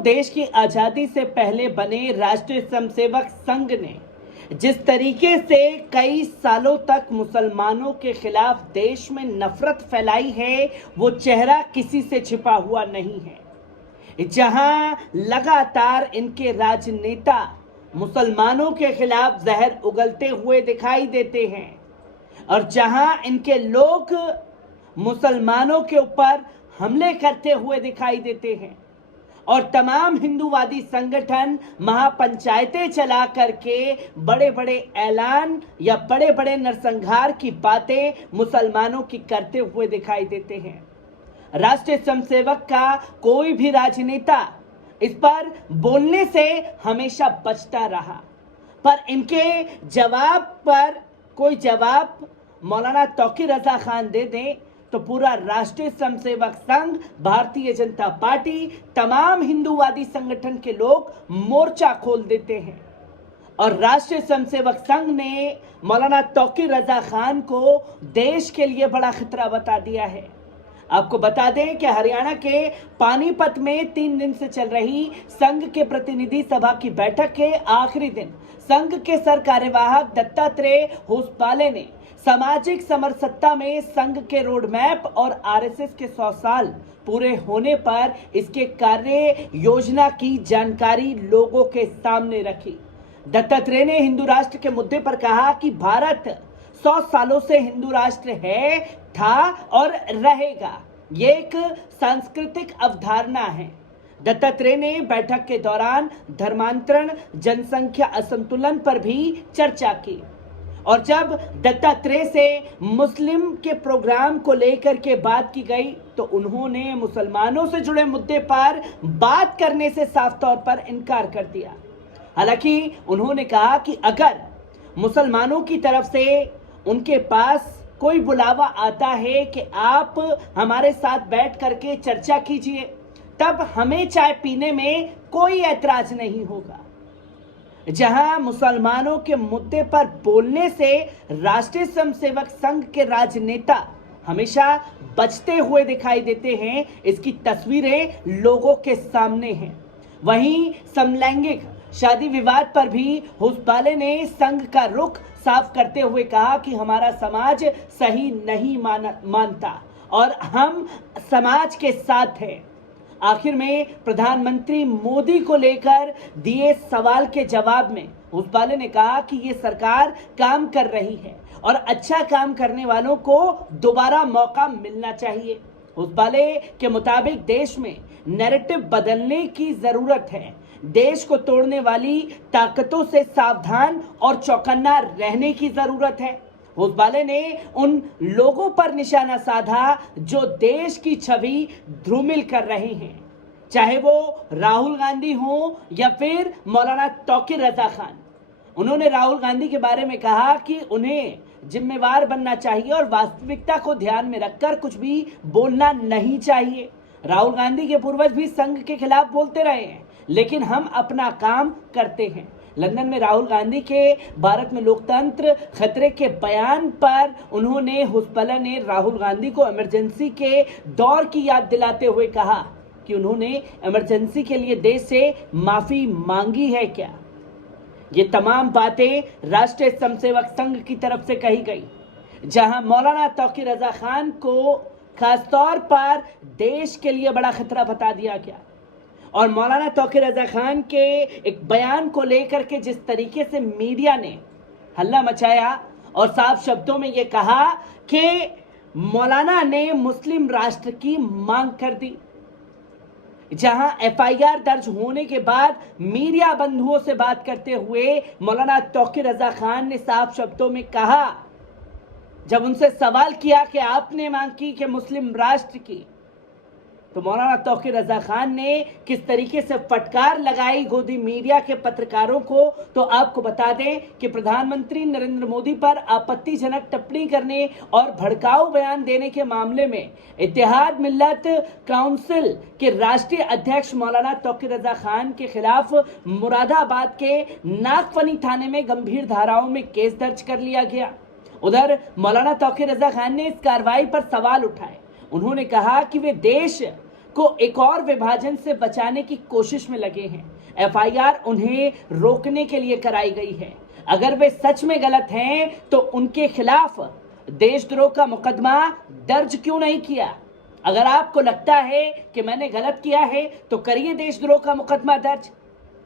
देश की आजादी से पहले बने राष्ट्रीय स्वयंसेवक संघ ने जिस तरीके से कई सालों तक मुसलमानों के खिलाफ देश में नफरत फैलाई है, वो चेहरा किसी से छिपा हुआ नहीं है। जहां लगातार इनके राजनेता मुसलमानों के खिलाफ जहर उगलते हुए दिखाई देते हैं और जहां इनके लोग मुसलमानों के ऊपर हमले करते हुए दिखाई देते हैं और तमाम हिंदूवादी संगठन महापंचायतें चला करके बड़े बड़े ऐलान या बड़े बड़े नरसंहार की बातें मुसलमानों की करते हुए दिखाई देते हैं। राष्ट्रीय स्वयंसेवक का कोई भी राजनेता इस पर बोलने से हमेशा बचता रहा, पर इनके जवाब पर कोई जवाब मौलाना तौकीर रजा खान दे दें तो पूरा राष्ट्रीय स्वयंसेवक संघ, भारतीय जनता पार्टी, तमाम हिंदूवादी संगठन के लोग मोर्चा खोल देते हैं और राष्ट्रीय स्वयंसेवक संघ ने मौलाना तौकीर रजा खान को देश के लिए बड़ा खतरा बता दिया है। आपको बता दें कि हरियाणा के पानीपत में 3 दिन से चल रही संघ के प्रतिनिधि सभा की बैठक के आखिरी दिन संघ के सर कार्यवाहक दत्तात्रेय होसबाले ने सामाजिक समरसत्ता में संघ के रोड मैप और आरएसएस के 100 साल पूरे होने पर इसके कार्य योजना की जानकारी लोगों के सामने रखी। दत्तात्रेय ने हिंदू राष्ट्र के मुद्दे पर कहा कि भारत 100 सालों से हिंदू राष्ट्र है, था और रहेगा। ये एक सांस्कृतिक अवधारणा है। दत्तात्रेय ने बैठक के दौरान धर्मांतरण, जनसंख्या असंतुलन पर भी चर्चा की और जब दत्तात्रेय से मुस्लिम के प्रोग्राम को लेकर के बात की गई तो उन्होंने मुसलमानों से जुड़े मुद्दे पर बात करने से साफ तौर पर इनकार कर दिया। हालांकि उन्होंने कहा कि अगर मुसलमानों की तरफ से उनके पास कोई बुलावा आता है कि आप हमारे साथ बैठ करके चर्चा कीजिए, तब हमें चाय पीने में कोई ऐतराज नहीं होगा। जहां मुसलमानों के मुद्दे पर बोलने से राष्ट्रीय स्वयंसेवक संघ के राजनेता हमेशा बचते हुए दिखाई देते हैं, इसकी तस्वीरें लोगों के सामने हैं। वहीं समलैंगिक शादी विवाद पर भी होसबाले ने संघ का रुख साफ करते हुए कहा कि हमारा समाज सही नहीं मानता और हम समाज के साथ हैं। आखिर में प्रधानमंत्री मोदी को लेकर दिए सवाल के जवाब में होसबाले ने कहा कि ये सरकार काम कर रही है और अच्छा काम करने वालों को दोबारा मौका मिलना चाहिए। होसबाले के मुताबिक देश में नैरेटिव बदलने की जरूरत है। देश को तोड़ने वाली ताकतों से सावधान और चौकन्ना रहने की जरूरत है। होसबाले ने उन लोगों पर निशाना साधा जो देश की छवि धूमिल कर रहे हैं, चाहे वो राहुल गांधी हो या फिर मौलाना तौकीर रजा खान। उन्होंने राहुल गांधी के बारे में कहा कि उन्हें जिम्मेवार बनना चाहिए और वास्तविकता को ध्यान में रखकर कुछ भी बोलना नहीं चाहिए। राहुल गांधी के पूर्वज भी संघ के खिलाफ बोलते रहे हैं, लेकिन हम अपना काम करते हैं। लंदन में राहुल गांधी के भारत में लोकतंत्र खतरे के बयान पर उन्होंने होसबाले ने राहुल गांधी को इमरजेंसी के दौर की याद दिलाते हुए कहा कि उन्होंने इमरजेंसी के लिए देश से माफी मांगी है क्या। ये तमाम बातें राष्ट्रीय स्वयंसेवक संघ की तरफ से कही गई, जहां मौलाना तौकीर रजा खान को खासतौर पर देश के लिए बड़ा खतरा बता दिया गया और मौलाना तौकीर रजा खान के एक बयान को लेकर के जिस तरीके से मीडिया ने हल्ला मचाया और साफ शब्दों में यह कहा कि मौलाना ने मुस्लिम राष्ट्र की मांग कर दी। जहां एफआईआर दर्ज होने के बाद मीडिया बंधुओं से बात करते हुए मौलाना तौकीर रजा खान ने साफ शब्दों में कहा, जब उनसे सवाल किया कि आपने मांग की कि मुस्लिम राष्ट्र की, तो मौलाना तौकीर रजा खान ने किस तरीके से फटकार लगाई गोदी मीडिया के पत्रकारों को। तो आपको बता दें कि प्रधानमंत्री नरेंद्र मोदी पर आपत्तिजनक टिप्पणी करने और भड़काऊ बयान देने के मामले में इत्तेहाद मिल्लत काउंसिल के राष्ट्रीय अध्यक्ष मौलाना तौकीर रजा खान के खिलाफ मुरादाबाद के नागफनी थाने में गंभीर धाराओं में केस दर्ज कर लिया गया। उधर मौलाना तौकीर रजा खान ने इस कार्रवाई पर सवाल उठाए। उन्होंने कहा कि वे देश को एक और विभाजन से बचाने की कोशिश में लगे हैं। एफआईआर उन्हें रोकने के लिए कराई गई है। अगर वे सच में गलत हैं तो उनके खिलाफ देशद्रोह का मुकदमा दर्ज क्यों नहीं किया? अगर आपको लगता है कि मैंने गलत किया है तो करिए देशद्रोह का मुकदमा दर्ज।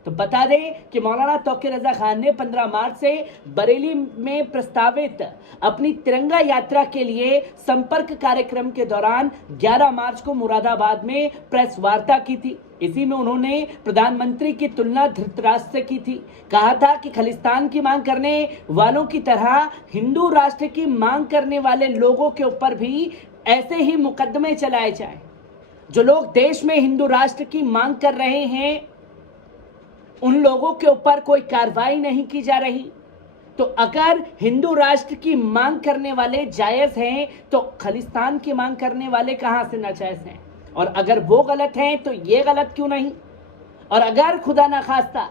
तो बता दें कि मौलाना तौकीर रजा खान ने 15 मार्च से बरेली में प्रस्तावित अपनी तिरंगा यात्रा के लिए संपर्क कार्यक्रम के दौरान 11 मार्च को मुरादाबाद में प्रेस वार्ता की थी। इसी में उन्होंने प्रधानमंत्री की तुलना धृतराष्ट्र से की थी। कहा था कि खालिस्तान की मांग करने वालों की तरह हिंदू राष्ट्र की मांग करने वाले लोगों के ऊपर भी ऐसे ही मुकदमे चलाए जाएं। जो लोग देश में हिंदू राष्ट्र की मांग कर रहे हैं उन लोगों के ऊपर कोई कार्रवाई नहीं की जा रही। तो अगर हिंदू राष्ट्र की मांग करने वाले जायज हैं तो खालिस्तान की मांग करने वाले कहां से नाजायज हैं? और अगर वो गलत हैं तो ये गलत क्यों नहीं? और अगर खुदा ना खास्ता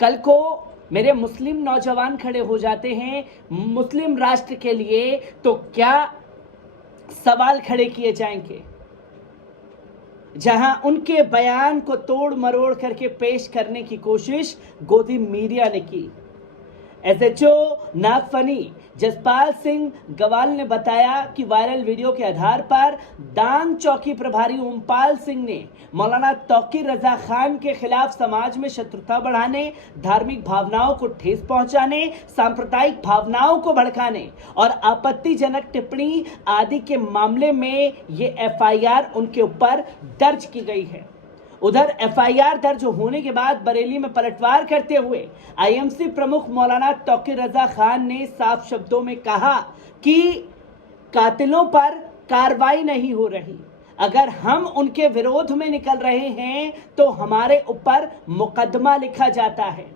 कल को मेरे मुस्लिम नौजवान खड़े हो जाते हैं मुस्लिम राष्ट्र के लिए तो क्या सवाल खड़े किए जाएंगे? जहां उनके बयान को तोड़ मरोड़ करके पेश करने की कोशिश गोदी मीडिया ने की। एसएचओ नागफनी जसपाल सिंह गवाल ने बताया कि वायरल वीडियो के आधार पर दांग चौकी प्रभारी ओमपाल सिंह ने मौलाना तौकीर रजा खान के खिलाफ समाज में शत्रुता बढ़ाने, धार्मिक भावनाओं को ठेस पहुंचाने, सांप्रदायिक भावनाओं को भड़काने और आपत्तिजनक टिप्पणी आदि के मामले में ये एफआईआर उनके ऊपर दर्ज की गई है। उधर एफआईआर दर्ज होने के बाद बरेली में पलटवार करते हुए आईएमसी प्रमुख मौलाना तौकीर रजा खान ने साफ शब्दों में कहा कि कातिलों पर कार्रवाई नहीं हो रही। अगर हम उनके विरोध में निकल रहे हैं तो हमारे ऊपर मुकदमा लिखा जाता है।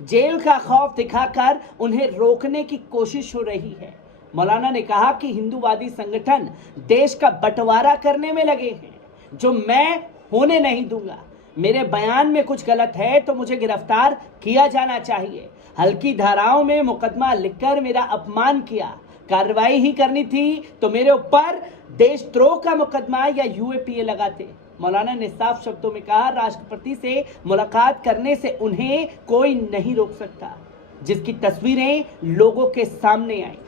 जेल का खौफ दिखाकर उन्हें रोकने की कोशिश हो रही है। मौलाना ने कहा कि हिंदूवादी संगठन देश का बंटवारा करने में लगे हैं, जो मैं होने नहीं दूंगा। मेरे बयान में कुछ गलत है तो मुझे गिरफ्तार किया जाना चाहिए। हल्की धाराओं में मुकदमा लिखकर मेरा अपमान किया। कार्रवाई ही करनी थी तो मेरे ऊपर देशद्रोह का मुकदमा या यूएपीए लगाते। मौलाना ने साफ शब्दों में कहा, राष्ट्रपति से मुलाकात करने से उन्हें कोई नहीं रोक सकता। जिसकी तस्वीरें लोगों के सामने आई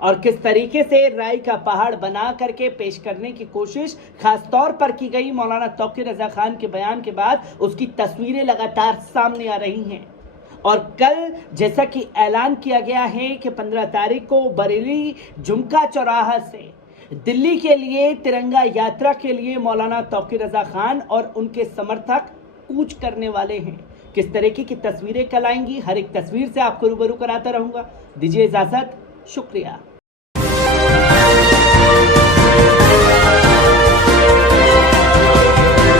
और किस तरीके से राय का पहाड़ बना करके पेश करने की कोशिश खास तौर पर की गई मौलाना तौकीर रजा खान के बयान के बाद उसकी तस्वीरें लगातार सामने आ रही हैं। और कल जैसा कि ऐलान किया गया है कि 15 तारीख को बरेली झुमका चौराहा से दिल्ली के लिए तिरंगा यात्रा के लिए मौलाना तौकीर रजा खान और उनके समर्थक कूच करने वाले हैं। किस तरीके की तस्वीरें कल आएंगी, हर एक तस्वीर से आपको रूबरू कराता रहूंगा। दीजिए इजाजत, शुक्रिया।